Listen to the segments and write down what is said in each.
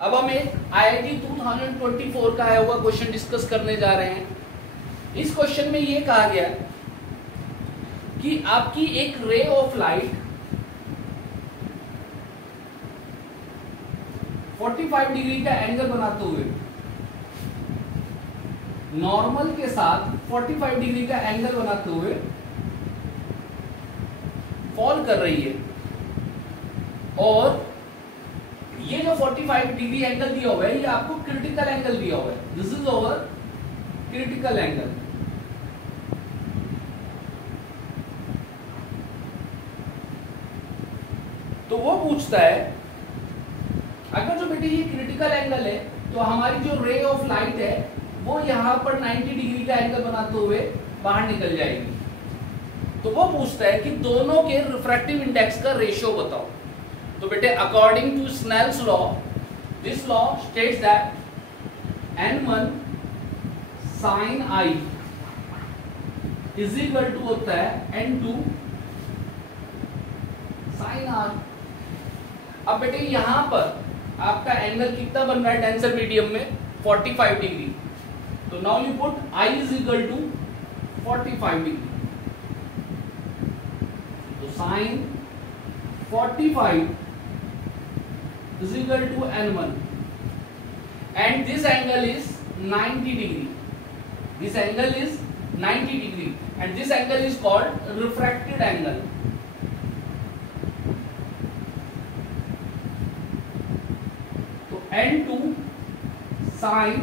अब हम एक IIT 2024 का आया हुआ क्वेश्चन डिस्कस करने जा रहे हैं। इस क्वेश्चन में ये कहा गया कि आपकी एक रे ऑफ लाइट 45 डिग्री का एंगल बनाते हुए नॉर्मल के साथ 45 डिग्री का एंगल बनाते हुए फॉल कर रही है, और ये जो 45 डिग्री एंगल दिया हुआ है ये आपको क्रिटिकल एंगल दिया हुआ है। This is over critical angle. तो वो पूछता है अगर जो बेटे ये क्रिटिकल एंगल है तो हमारी जो रे ऑफ लाइट है वो यहां पर 90 डिग्री का एंगल बनाते हुए बाहर निकल जाएगी। तो वो पूछता है कि दोनों के रिफ्रैक्टिव इंडेक्स का रेशियो बताओ। तो बेटे according to Snell's law, this law states that n1 sin I is equal to होता है n2 sin R। अब बेटे यहां पर आपका एंगल कितना बन रहा है डेंसर मीडियम में 45 डिग्री। तो now you put I is equal to 45 degree. तो sin 45 is equal to n1 and this angle is 90 degree. This angle is 90 degree and this angle is called refracted angle. तो n2 sin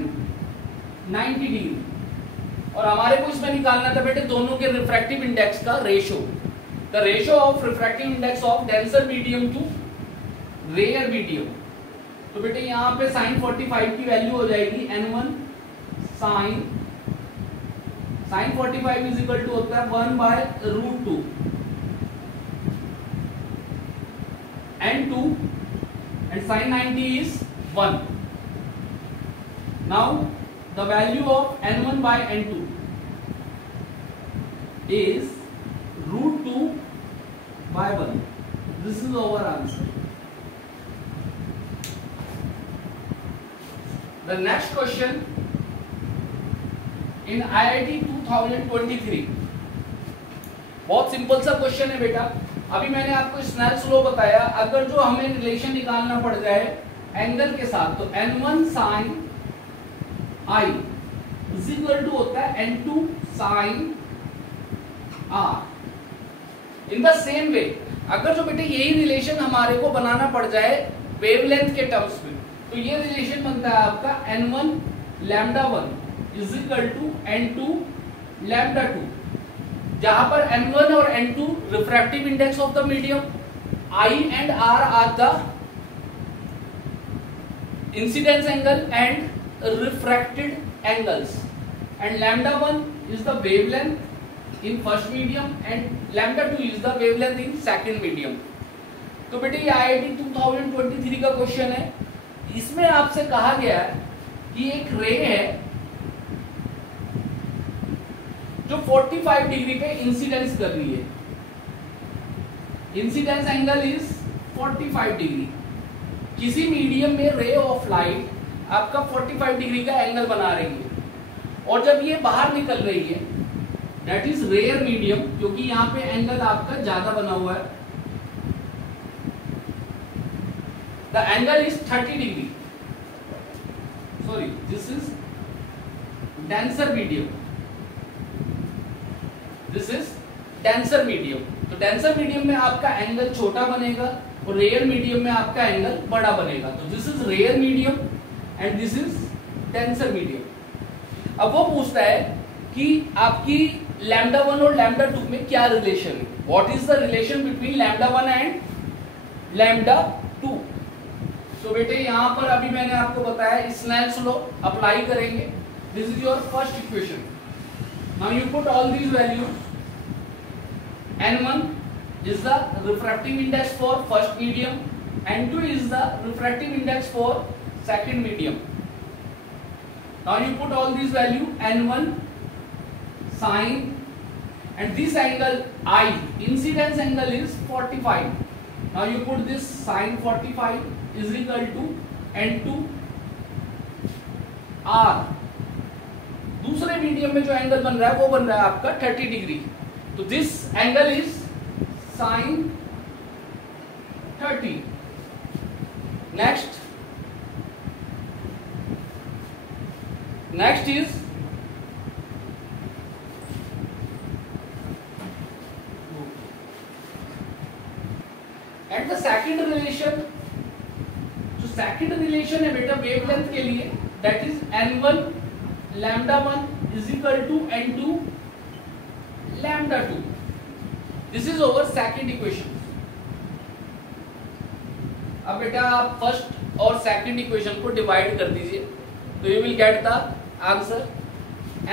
90 degree, और हमारे को इसमें निकालना था बेटे दोनों के रिफ्रैक्टिव इंडेक्स का ratio. The ratio of refractive index of denser medium to rare medium. तो बेटे यहां पे sin 45 की वैल्यू हो जाएगी n1 sin 45 is equal to होता है 1/√2 n2 and sin 90 is 1. Now the value of n1 by n2 is √2 by 1. This is our answer. The next question in IIT 2023, बहुत सिंपल सा क्वेश्चन है बेटा। अभी मैंने आपको स्नेल्स लॉ बताया, अगर जो हमें रिलेशन निकालना पड़ जाए एंगल के साथ तो n1 sin I is equal to होता है n2 sin R। In the same way अगर जो बेटे यही रिलेशन हमारे को बनाना पड़ जाए वेवलेंथ के टर्म्स में, तो ये रिलेशन बनता है आपका n1 λ1 is equal to n2 λ2, जहां पर n1 और n2 refractive index of the medium, I and R are the incidence angle and refracted angles, and λ1 is the wavelength in first medium and λ2 is the wavelength in second medium. तो बेटे ये IIT 2023 का question है। इसमें आपसे कहा गया है कि एक रे है जो 45 डिग्री पे इंसिडेंस कर रही है। Incidence angle is 45 degree. किसी मीडियम में रे ऑफ लाइट आपका 45 डिग्री का एंगल बना रही है, और जब ये बाहर निकल रही है दैट इज रेयर मीडियम, क्योंकि यहां पे एंगल आपका ज्यादा बना हुआ है। The angle is 30 degree. Sorry, this is denser medium. This is denser medium. तो denser medium में आपका एंगल छोटा बनेगा और रेयर मीडियम में आपका एंगल बड़ा बनेगा। तो this is rare medium and this is denser medium. अब वो पूछता है कि आपकी λ1 और λ2 में क्या रिलेशन है? What is the relation between λ1 and λ2? तो बेटे यहां पर अभी मैंने आपको बताया स्नेल्स लॉ अप्लाई करेंगे। This is your first equation. Now you put all these values. n1 is the refractive index for first medium, n2 is the refractive index for second medium. Now you put all these value n1 sin and this angle I incidence angle is 45. Now you put this sin 45 is equal to N2 R। दूसरे medium में जो angle बन रहा है वो बन रहा है आपका 30 डिग्री। तो this angle is sine 30। Next is at the second relation. जो सेकंड रिलेशन है बेटा वेवलेंथ के लिए, that is n1 λ1 is equal to n2 λ2। This is our second equation. अब बेटा आप फर्स्ट और सेकंड इक्वेशन को डिवाइड कर दीजिए, तो you will get the answer.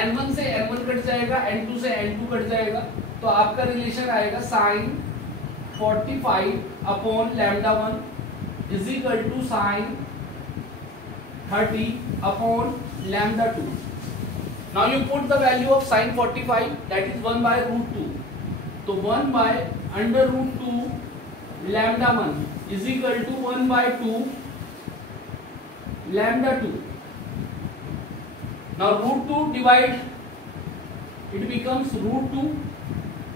n1 से n1 कट जाएगा, n2 से n2 कट जाएगा, तो आपका रिलेशन आएगा sine 45 upon λ1 is equal to sine 30 upon λ2। Now you put the value of sin 45, that is 1 by root 2. तो 1 by under root 2 λ1 is equal to 1 by 2 λ2। Now root 2 divide, it becomes root 2,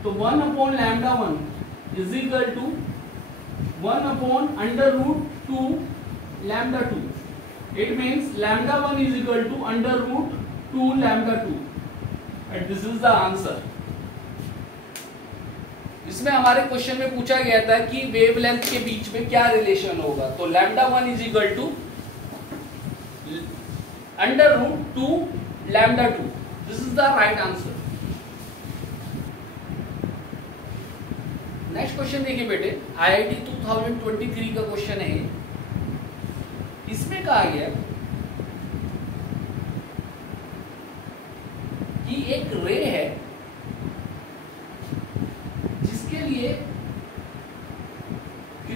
तो 1 upon λ1 is equal to 1 upon under root 2 λ2। It means λ1 is equal to under root 2 λ2, and this is the answer। इसमें हमारे question में पूछा गया था कि wavelength के बीच में क्या रिलेशन होगा, तो λ1 is equal to under root 2 λ2। This is the right answer। Next question देखिए बेटे, IIT 2023 का क्वेश्चन है। इसमें कहा गया कि एक रे है जिसके लिए